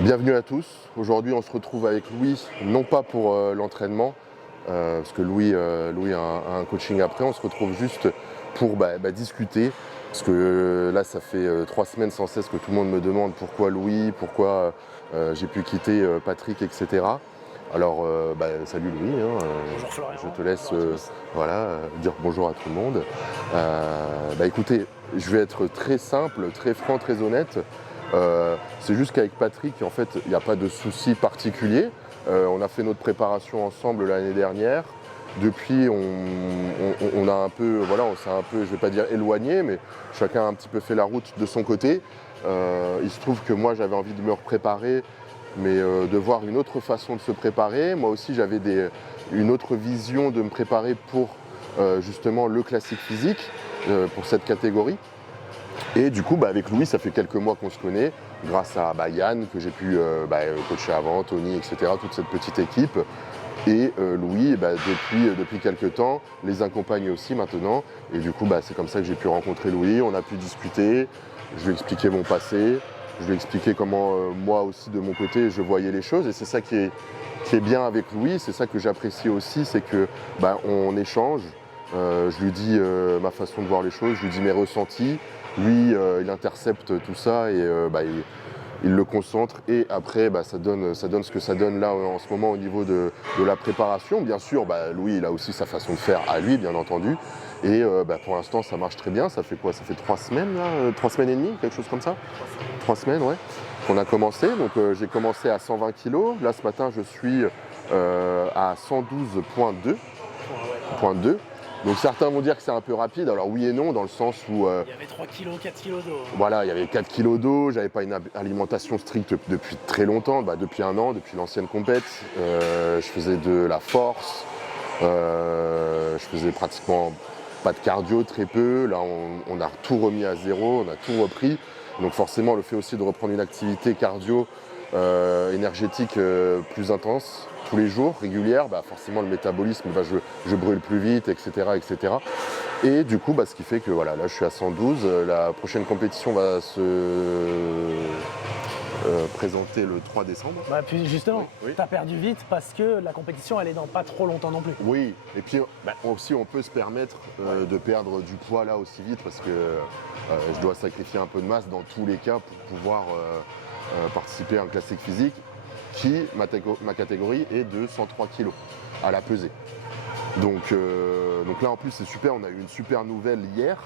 Bienvenue à tous. Aujourd'hui, on se retrouve avec Louis, non pas pour l'entraînement, parce que Louis a un coaching après. On se retrouve juste pour discuter, parce que là, ça fait 3 semaines sans cesse que tout le monde me demande pourquoi Louis, pourquoi j'ai pu quitter Patrick, etc. Alors, salut Louis, Bonjour Florian. je te laisse Bonjour à tous. dire bonjour à tout le monde. Écoutez, je vais être très simple, très franc, très honnête. C'est juste qu'avec Patrick, en fait, il n'y a pas de souci particulier. On a fait notre préparation ensemble l'année dernière. Depuis, on a un peu, voilà, on s'est un peu, je vais pas dire éloigné, mais chacun a un petit peu fait la route de son côté. Il se trouve que moi, j'avais envie de me repréparer, mais de voir une autre façon de se préparer. Moi aussi, j'avais une autre vision de me préparer pour justement le classique physique, pour cette catégorie. Et du coup, avec Louis, ça fait quelques mois qu'on se connaît, grâce à Yann, que j'ai pu coacher avant, Tony, etc., toute cette petite équipe. Et Louis, depuis quelques temps, les accompagne aussi maintenant. Et du coup, c'est comme ça que j'ai pu rencontrer Louis, on a pu discuter, je lui ai expliqué mon passé, je lui ai expliqué comment moi aussi, de mon côté, je voyais les choses. Et c'est ça qui est bien avec Louis, c'est ça que j'apprécie aussi, c'est que on échange. Je lui dis ma façon de voir les choses, je lui dis mes ressentis. Lui, il intercepte tout ça et il le concentre. Et après, ça donne ce que ça donne là en ce moment au niveau de la préparation. Bien sûr, Louis, il a aussi sa façon de faire à lui, bien entendu. Et pour l'instant, ça marche très bien. Ça fait quoi? Ça fait 3 semaines, là 3 semaines et demie, quelque chose comme ça? 3 semaines, ouais. Qu'on a commencé. Donc j'ai commencé à 120 kg. Là, ce matin, je suis à 112,2. Donc certains vont dire que c'est un peu rapide, alors oui et non, dans le sens où Il y avait 3 kilos, 4 kilos d'eau. voilà, il y avait 4 kilos d'eau, j'avais pas une alimentation stricte depuis très longtemps, depuis un an, depuis l'ancienne compète. Je faisais de la force, je faisais pratiquement pas de cardio, très peu. Là, on a tout remis à zéro, on a tout repris. Donc forcément, le fait aussi de reprendre une activité cardio énergétique plus intense, tous les jours, régulière, forcément le métabolisme, je brûle plus vite, etc. etc. Et du coup, ce qui fait que voilà, là je suis à 112, la prochaine compétition va se présenter le 3 décembre. Puis justement, Oui. t'as perdu vite parce que la compétition elle est dans pas trop longtemps non plus. Oui, et puis aussi on peut se permettre de perdre du poids là aussi vite parce que je dois sacrifier un peu de masse dans tous les cas pour pouvoir participer à un classique physique qui, ma catégorie, est de 103 kg à la pesée. Donc là en plus c'est super, on a eu une super nouvelle hier.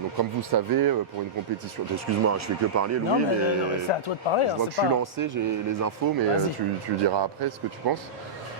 Donc comme vous savez, pour une compétition, excuse-moi, je fais que parler Louis, Non, mais c'est à toi de parler. je vois que je suis lancé, j'ai les infos, mais tu diras après ce que tu penses.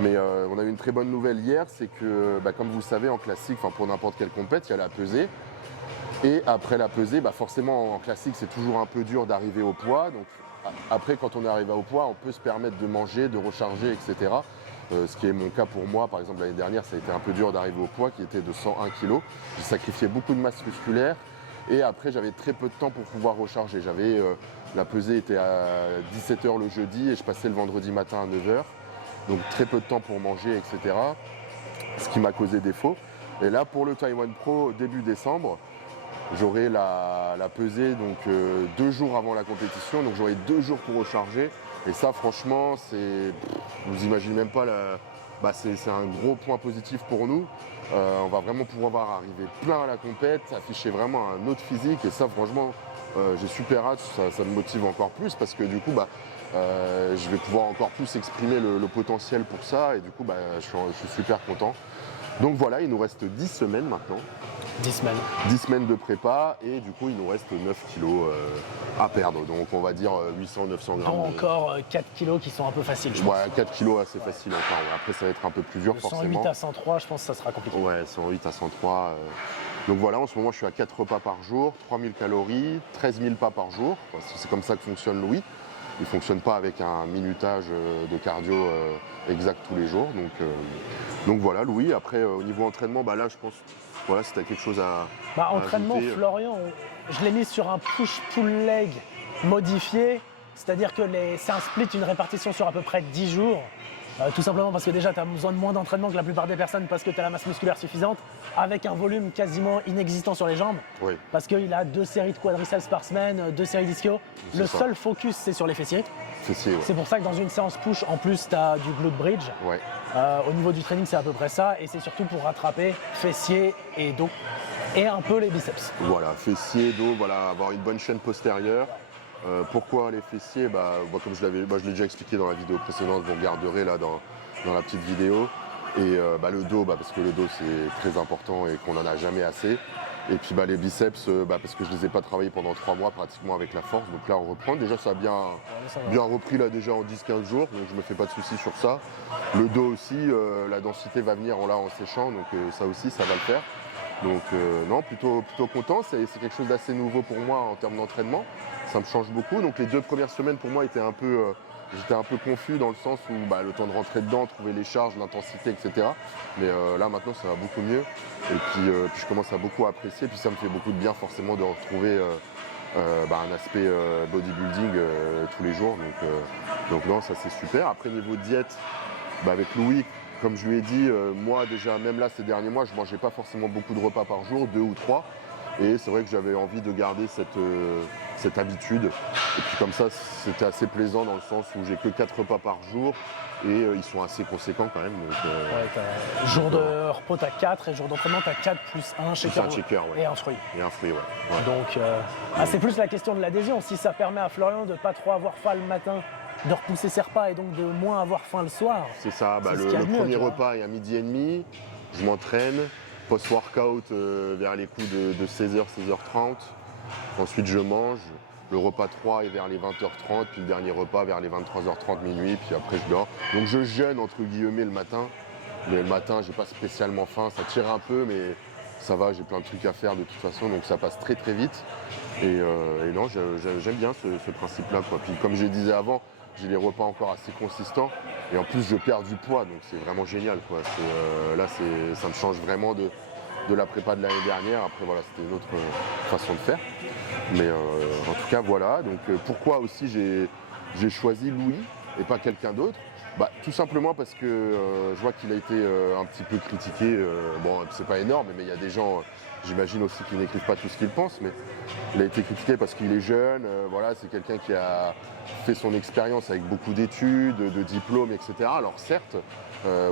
Mais on a eu une très bonne nouvelle hier, c'est que comme vous savez en classique, pour n'importe quelle compète, il y a la pesée. Et après la pesée, forcément en classique c'est toujours un peu dur d'arriver au poids. Donc après quand on arrive au poids, on peut se permettre de manger, de recharger, etc. Ce qui est mon cas pour moi, par exemple l'année dernière, ça a été un peu dur d'arriver au poids qui était de 101 kg. J'ai sacrifié beaucoup de masse musculaire et après j'avais très peu de temps pour pouvoir recharger. La pesée était à 17h le jeudi et je passais le vendredi matin à 9h. Donc très peu de temps pour manger, etc. Ce qui m'a causé défaut. Et là pour le Taïwan Pro début décembre, j'aurai la pesée donc 2 jours avant la compétition, donc j'aurai 2 jours pour recharger. Et ça franchement, vous imaginez même pas, c'est un gros point positif pour nous. On va vraiment pouvoir arriver plein à la compète, afficher vraiment un autre physique. Et ça franchement, j'ai super hâte, ça me motive encore plus parce que du coup, je vais pouvoir encore plus exprimer le potentiel pour ça. Et du coup, je suis super content. Donc voilà, il nous reste 10 semaines maintenant. 10 semaines. 10 semaines de prépa et du coup il nous reste 9 kilos à perdre. Donc on va dire 800-900 grammes. Dont encore 4 kilos qui sont un peu faciles, je pense. Ouais, 4 kilos assez facile encore. Ouais. Après ça va être un peu plus dur De forcément. 108 à 103, je pense que ça sera compliqué. Ouais, 108 à 103. Donc voilà, en ce moment je suis à 4 repas par jour, 3000 calories, 13 000 pas par jour. C'est comme ça que fonctionne Louis. Il ne fonctionne pas avec un minutage de cardio exact tous les jours. Donc voilà, Louis. Après, au niveau entraînement, là, je pense, voilà, si tu as quelque chose à entraînement, ajouter. Florian, je l'ai mis sur un push-pull leg modifié. C'est-à-dire que c'est un split, une répartition sur à peu près 10 jours. Tout simplement parce que déjà, tu as besoin de moins d'entraînement que la plupart des personnes parce que tu as la masse musculaire suffisante, avec un volume quasiment inexistant sur les jambes. Oui. Parce qu'il a 2 séries de quadriceps par semaine, 2 séries d'ischio. Le ça. seul focus, c'est sur les fessiers. Fessier, ouais. C'est pour ça que dans une séance push, en plus, tu as du glute bridge. Ouais. Au niveau du training, c'est à peu près ça. Et c'est surtout pour rattraper fessiers et dos. Et un peu les biceps. Voilà, fessier, dos, voilà, avoir une bonne chaîne postérieure. Pourquoi les fessiers comme je l'ai déjà expliqué dans la vidéo précédente, vous regarderez là dans la petite vidéo. Et le dos, parce que le dos c'est très important et qu'on n'en a jamais assez. Et puis les biceps, parce que je ne les ai pas travaillés pendant 3 mois pratiquement avec la force. Donc là on reprend. Déjà ça a bien repris là déjà en 10-15 jours, donc je me fais pas de soucis sur ça. Le dos aussi, la densité va venir en séchant, donc ça aussi ça va le faire. Donc non, plutôt content, c'est quelque chose d'assez nouveau pour moi en termes d'entraînement, ça me change beaucoup. Donc les 2 premières semaines pour moi étaient j'étais un peu confus dans le sens où le temps de rentrer dedans, trouver les charges, l'intensité, etc. Mais là maintenant ça va beaucoup mieux et puis je commence à beaucoup apprécier, puis ça me fait beaucoup de bien forcément de retrouver un aspect bodybuilding tous les jours. Donc non, ça c'est super. Après niveau diète, avec Louis, comme je lui ai dit, moi déjà, même là ces derniers mois, je ne mangeais pas forcément beaucoup de repas par jour, 2 ou 3. Et c'est vrai que j'avais envie de garder cette habitude. Et puis comme ça, c'était assez plaisant dans le sens où j'ai que 4 repas par jour et ils sont assez conséquents quand même. Donc, jour de repos, tu as 4 et jour d'entraînement, tu as 4 plus 1 shaker, ouais. et un fruit. Et un fruit, ouais. Donc c'est plus la question de l'adhésion. Si ça permet à Florian de ne pas trop avoir faim le matin, de repousser ses repas et donc de moins avoir faim le soir. C'est ça, c'est le premier repas est à 12h30, je m'entraîne, post-workout vers les coups de 16h, 16h30. Ensuite je mange, le repas 3 est vers les 20h30, puis le dernier repas vers les 23h30, minuit, puis après je dors. Donc je jeûne entre guillemets le matin, mais le matin j'ai pas spécialement faim, ça tire un peu, mais ça va, j'ai plein de trucs à faire de toute façon, donc ça passe très très vite. Et non, j'aime bien ce principe-là, quoi. Puis comme je disais avant, j'ai des repas encore assez consistants et en plus je perds du poids, donc c'est vraiment génial, quoi. Là ça me change vraiment de la prépa de l'année dernière. Après voilà, c'était une autre façon de faire. Mais en tout cas voilà, donc pourquoi aussi j'ai choisi Louis et pas quelqu'un d'autre. Tout simplement parce que je vois qu'il a été un petit peu critiqué. Bon, c'est pas énorme, mais il y a des gens, j'imagine aussi, qui n'écrivent pas tout ce qu'ils pensent, mais il a été critiqué parce qu'il est jeune. Voilà, c'est quelqu'un qui a fait son expérience avec beaucoup d'études, de diplômes, etc. Alors certes,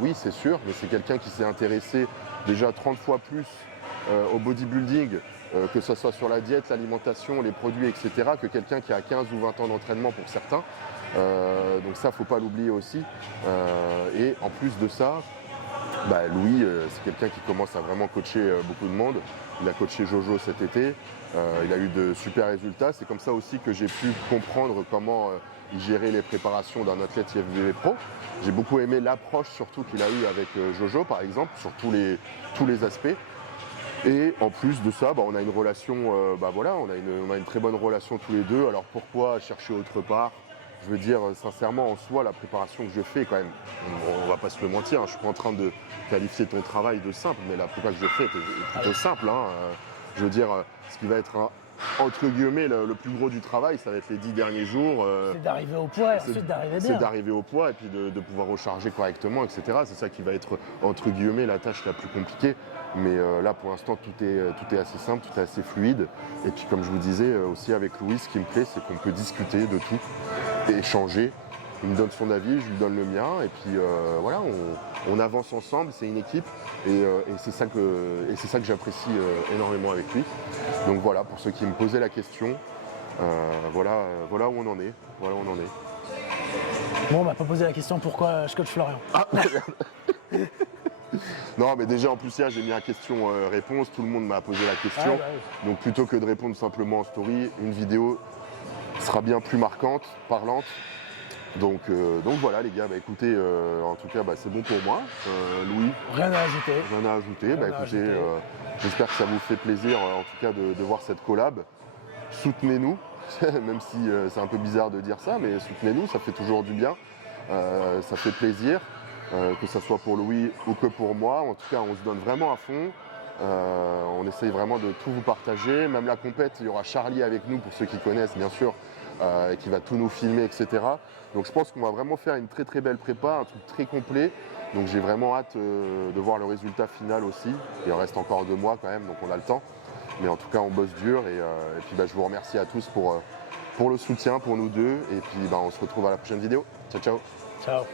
oui, c'est sûr, mais c'est quelqu'un qui s'est intéressé déjà 30 fois plus au bodybuilding, que ce soit sur la diète, l'alimentation, les produits, etc., que quelqu'un qui a 15 ou 20 ans d'entraînement pour certains. Donc ça, faut pas l'oublier aussi. Et en plus de ça, Louis, c'est quelqu'un qui commence à vraiment coacher beaucoup de monde. Il a coaché Jojo cet été. Il a eu de super résultats. C'est comme ça aussi que j'ai pu comprendre comment il gérait les préparations d'un athlète IFBB Pro. J'ai beaucoup aimé l'approche surtout qu'il a eue avec Jojo, par exemple, sur tous les aspects. Et en plus de ça, on a une relation, on a une très bonne relation tous les deux. Alors pourquoi chercher autre part ? Je veux dire, sincèrement, en soi, la préparation que je fais, quand même, on va pas se le mentir, je suis pas en train de qualifier ton travail de simple, mais la prépa que je fais est plutôt simple. Je veux dire, ce qui va être, entre guillemets, le plus gros du travail, ça va être les 10 derniers jours. C'est d'arriver au poids et ensuite d'arriver bien. C'est d'arriver au poids et puis de pouvoir recharger correctement, etc. C'est ça qui va être, entre guillemets, la tâche la plus compliquée. Mais là, pour l'instant, tout est assez simple, tout est assez fluide. Et puis, comme je vous disais, aussi avec Louis, ce qui me plaît, c'est qu'on peut discuter de tout et échanger. Il me donne son avis, je lui donne le mien. Et puis, voilà, on avance ensemble, c'est une équipe. Et c'est ça que j'apprécie énormément avec lui. Donc voilà, pour ceux qui me posaient la question, voilà où on en est. Voilà où on en est. Bon, on m'a pas posé la question pourquoi je coach Florian. Ah, non, mais déjà en plus hier j'ai mis la question-réponse, tout le monde m'a posé la question. Oui. Donc plutôt que de répondre simplement en story, une vidéo sera bien plus marquante, parlante. Donc voilà les gars, écoutez, en tout cas c'est bon pour moi. Louis, rien à ajouter. Rien à ajouter. Écoutez, j'espère que ça vous fait plaisir en tout cas de voir cette collab. Soutenez-nous, même si c'est un peu bizarre de dire ça, mais soutenez-nous, ça fait toujours du bien, ça fait plaisir. Que ce soit pour Louis ou que pour moi. En tout cas, on se donne vraiment à fond. On essaye vraiment de tout vous partager. Même la compète, il y aura Charlie avec nous pour ceux qui connaissent bien sûr, et qui va tout nous filmer, etc. Donc je pense qu'on va vraiment faire une très très belle prépa, un truc très complet. Donc j'ai vraiment hâte de voir le résultat final aussi. Il en reste encore 2 mois quand même, donc on a le temps. Mais en tout cas, on bosse dur et puis je vous remercie à tous pour le soutien, pour nous deux. Et puis on se retrouve à la prochaine vidéo. Ciao, ciao. Ciao.